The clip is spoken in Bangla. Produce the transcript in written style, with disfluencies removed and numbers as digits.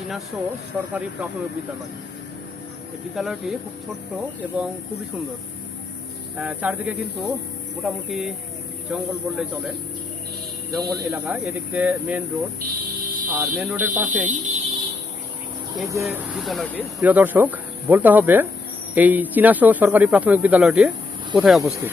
চীনাশো সরকারি প্রাথমিক বিদ্যালয়। এই বিদ্যালয়টি খুব ছোট্ট এবং খুবই সুন্দর। চারদিকে কিন্তু মোটামুটি জঙ্গল বললে চলে, জঙ্গল এলাকা। এদিক দিয়ে মেন রোড, আর মেন রোডের পাশেই এই যে বিদ্যালয়টি। প্রিয় দর্শক, বলতে হবে এই চীনাশো সরকারি প্রাথমিক বিদ্যালয়টি কোথায় অবস্থিত।